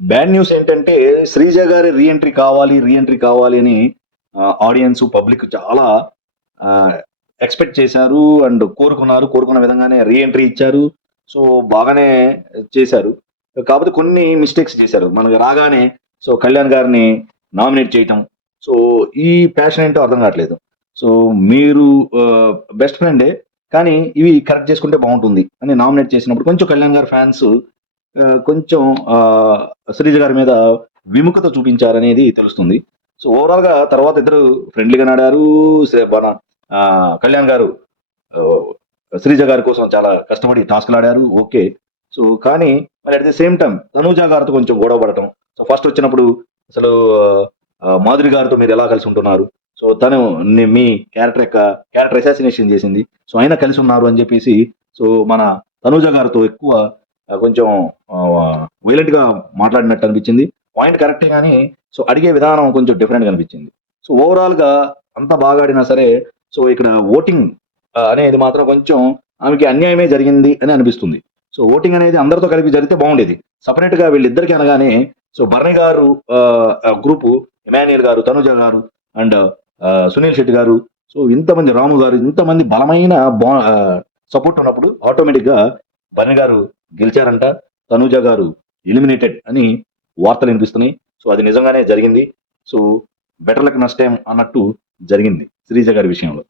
Bad news ఏంటంటే శ్రీజ గారి reentry కావాలి అని ఆడియన్స్ పబ్లిక్ చాలా ఎక్స్పెక్ట్ చేశారు అండ్ కోరుకున్న విధంగానే రీఎంట్రీ ఇచ్చారు. సో బాగానే చేశారు. కాకపోతే కొన్ని మిస్టేక్స్ చేశారు. మనకు రాగానే సో కళ్యాణ్ గారిని నామినేట్ చేయటం. సో ఈ ప్యాషన్ ఏంటో అర్థం కావట్లేదు. సో మీరు బెస్ట్ ఫ్రెండే, కానీ ఇవి కరెక్ట్ చేసుకుంటే బాగుంటుంది అని నామినేట్ చేసినప్పుడు కొంచెం కళ్యాణ్ గారి ఫ్యాన్స్ కొంచెం శ్రీజ గారి మీద విముఖత చూపించారనేది తెలుస్తుంది. సో ఓవరాల్ గా తర్వాత ఇద్దరు ఫ్రెండ్లీగా నాడారు. మన కళ్యాణ్ గారు ఆ, శ్రీజ గారి కోసం చాలా కష్టపడి టాస్క్లు ఆడారు. ఓకే. సో కానీ మరి at the same time Tanuja గారితో కొంచెం గొడవ పడటం. సో ఫస్ట్ వచ్చినప్పుడు అసలు మాధురి గారితో మీరు ఎలా కలిసి ఉంటున్నారు, సో తను మీ క్యారెక్టర్ అసాసినేషన్ చేసింది, సో అయినా కలిసి ఉన్నారు అని చెప్పేసి సో మన తనూజ గారితో ఎక్కువ కొంచెం వైలెంట్ గా మాట్లాడినట్టు అనిపించింది. పాయింట్ కరెక్టే కానీ సో అడిగే విధానం కొంచెం డిఫరెంట్ గా అనిపించింది. సో ఓవరాల్ గా అంత బాగా ఆడినా సరే సో ఇక్కడ ఓటింగ్ అనేది మాత్రం కొంచెం ఆమెకి అన్యాయమే జరిగింది అని అనిపిస్తుంది. సో ఓటింగ్ అనేది అందరితో కలిపి జరిగితే బాగుండేది. సపరేట్ గా వీళ్ళిద్దరికి అనగానే సో భరణి గారు గ్రూపు, ఇమాన్యుయల్ గారు, తనుజ గారు అండ్ సునీల్ శెట్టి గారు, సో ఇంతమంది, రాము గారు, ఇంతమంది బలమైన సపోర్ట్ ఉన్నప్పుడు ఆటోమేటిక్ గా భరణి గారు గెలిచారంట, తనుజ గారు ఎలిమినేటెడ్ అని వార్తలు వినిపిస్తున్నాయి. సో అది నిజంగానే జరిగింది. So better luck next time అన్నట్టు జరిగింది శ్రీజ గారి విషయంలో.